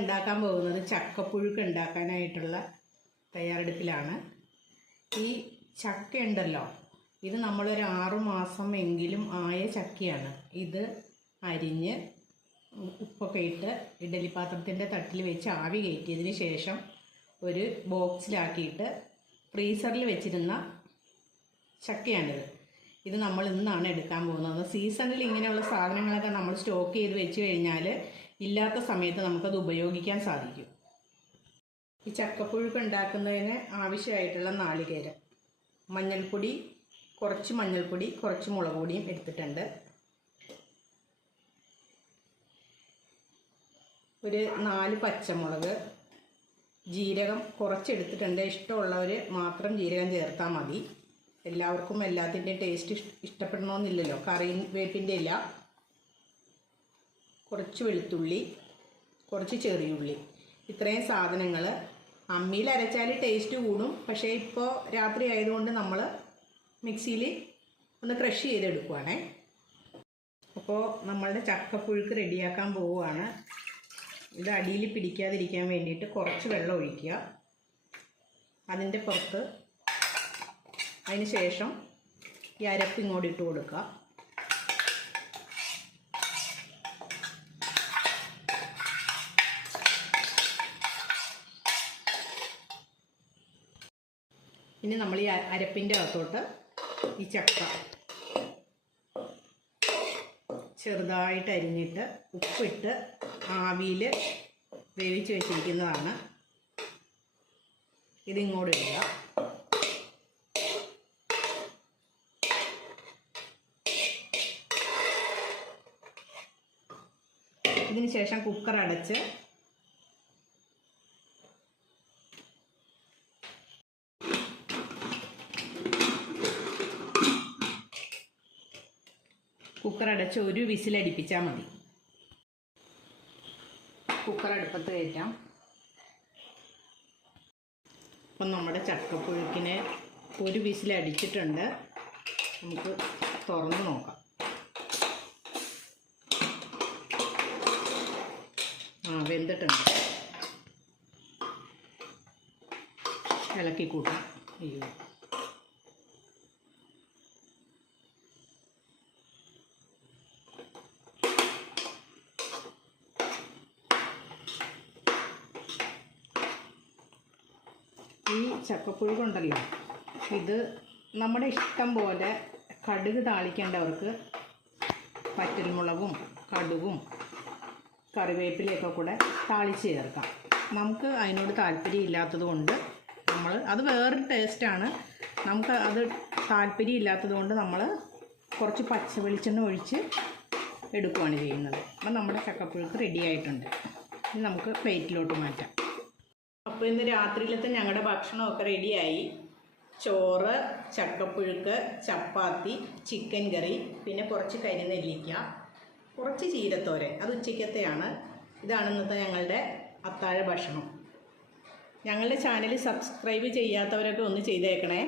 ഉണ്ടാക്കാൻ പോകുന്നത് ചക്കപ്പുഴുക്ക് ഉണ്ടാക്കാനായിട്ടുള്ള തയ്യാറെടുപ്പിലാണ്. ഈ ചക്ക ഉണ്ടല്ലോ, ഇത് നമ്മളൊരു 6 മാസം എങ്കിലും ആയ ചക്കയാണ്. ഇത് അരിഞ്ഞ് ഉപ്പൊക്കെ ഇട്ട് ഇഡലി പാത്രത്തിൻ്റെ തട്ടിൽ വെച്ച് ആവി കയറ്റിയതിന് ശേഷം ഒരു ബോക്സിലാക്കിയിട്ട് ഫ്രീസറിൽ വെച്ചിരുന്ന ചക്കയാണിത്. ഇത് നമ്മൾ ഇന്നാണ് എടുക്കാൻ പോകുന്നത്. സീസണിൽ ഇങ്ങനെയുള്ള സാധനങ്ങളൊക്കെ നമ്മൾ സ്റ്റോക്ക് ചെയ്ത് വെച്ച് കഴിഞ്ഞാൽ ഇല്ലാത്ത സമയത്ത് നമുക്കത് ഉപയോഗിക്കാൻ സാധിക്കും. ഈ ചക്കപ്പുഴുക്ക് ഉണ്ടാക്കുന്നതിന് ആവശ്യമായിട്ടുള്ള നാളികേരം, മഞ്ഞൾപ്പൊടി, കുറച്ച് മഞ്ഞൾപ്പൊടി, കുറച്ച് മുളക് പൊടിയും എടുത്തിട്ടുണ്ട്. ഒരു 4 പച്ചമുളക്, ജീരകം കുറച്ചെടുത്തിട്ടുണ്ട്. ഇഷ്ടമുള്ളവർ മാത്രം ജീരകം ചേർത്താൽ മതി. എല്ലാവർക്കും എല്ലാത്തിൻ്റെയും ടേസ്റ്റ് ഇഷ്ടപ്പെടണമെന്നില്ലല്ലോ. കറിവേപ്പിൻ്റെ ഇല, കുറച്ച് വെളുത്തുള്ളി, കുറച്ച് ചെറിയുള്ളി, ഇത്രയും സാധനങ്ങൾ അമ്മിയിൽ അരച്ചാൽ ടേസ്റ്റ് കൂടും. പക്ഷേ ഇപ്പോൾ രാത്രി ആയതുകൊണ്ട് നമ്മൾ മിക്സിയിൽ ഒന്ന് ക്രഷ് ചെയ്തെടുക്കുവാണേ. അപ്പോൾ നമ്മളുടെ ചക്കപ്പുഴുക്ക് റെഡിയാക്കാൻ പോവുകയാണ്. ഇത് അടിയിൽ പിടിക്കാതിരിക്കാൻ വേണ്ടിയിട്ട് കുറച്ച് വെള്ളം ഒഴിക്കുക. അതിൻ്റെ പുറത്ത് അതിന് ശേഷം ഈ അരപ്പ് ഇങ്ങോട്ട് ഇട്ട് കൊടുക്കുക. ഇനി നമ്മൾ ഈ അരപ്പിൻ്റെ അകത്തോട്ട് ഈ ചക്ക ചെറുതായിട്ട് അരിഞ്ഞിട്ട് ഉപ്പിട്ട് ആവിയിൽ വേവിച്ച് വെച്ചിരിക്കുന്നതാണ്. ഇതിങ്ങോട്ട് ഇടുക. ഇതിന് ശേഷം കുക്കർ അടച്ച് ഒരു വിസിലടിപ്പിച്ചാൽ മതി. കുക്കർ അടുപ്പത്ത് കയറ്റാം. അപ്പം നമ്മുടെ ചക്കപ്പുഴുക്കിനെ ഒരു വിസിലടിച്ചിട്ടുണ്ട്. നമുക്ക് തുറന്ന് നോക്കാം. വെന്തിട്ടുണ്ട്. ഇളക്കി കൂട്ടാം. അയ്യോ, ഈ ചക്കപ്പുഴുക്കുണ്ടല്ലോ, ഇത് നമ്മുടെ ഇഷ്ടം പോലെ കടുക് താളിക്കേണ്ടവർക്ക് പച്ചമുളകും കടുകും കറിവേപ്പിലയൊക്കെ കൂടെ താളിച്ച് ചേർക്കാം. നമുക്ക് അതിനോട് താല്പര്യം ഇല്ലാത്തത് കൊണ്ട് അത് വേറൊരു ടേസ്റ്റാണ്. നമുക്ക് അത് താല്പര്യം ഇല്ലാത്തത് കൊണ്ട് നമ്മൾ കുറച്ച് പച്ച വെളിച്ചെണ്ണ ഒഴിച്ച് എടുക്കുകയാണ് ചെയ്യുന്നത്. അപ്പം നമ്മുടെ ചക്കപ്പുഴുക്ക് റെഡി ആയിട്ടുണ്ട്. ഇനി നമുക്ക് പ്ലേറ്റിലോട്ട് മാറ്റാം. അപ്പോൾ ഇന്ന് രാത്രിയിലത്തെ ഞങ്ങളുടെ ഭക്ഷണമൊക്കെ റെഡിയായി. ചോറ്, ചക്കപ്പുഴുക്ക്, ചപ്പാത്തി, ചിക്കൻ കറി, പിന്നെ കുറച്ച് കരിനെല്ലിക്ക, കുറച്ച് ചീരത്തോരൻ. അത് ഉച്ചയ്ക്കത്തെയാണ്. ഇതാണ് ഇന്നത്തെ ഞങ്ങളുടെ അത്താഴ ഭക്ഷണം. ഞങ്ങളുടെ ചാനൽ സബ്സ്ക്രൈബ് ചെയ്യാത്തവരൊക്കെ ഒന്ന് ചെയ്തേക്കണേ.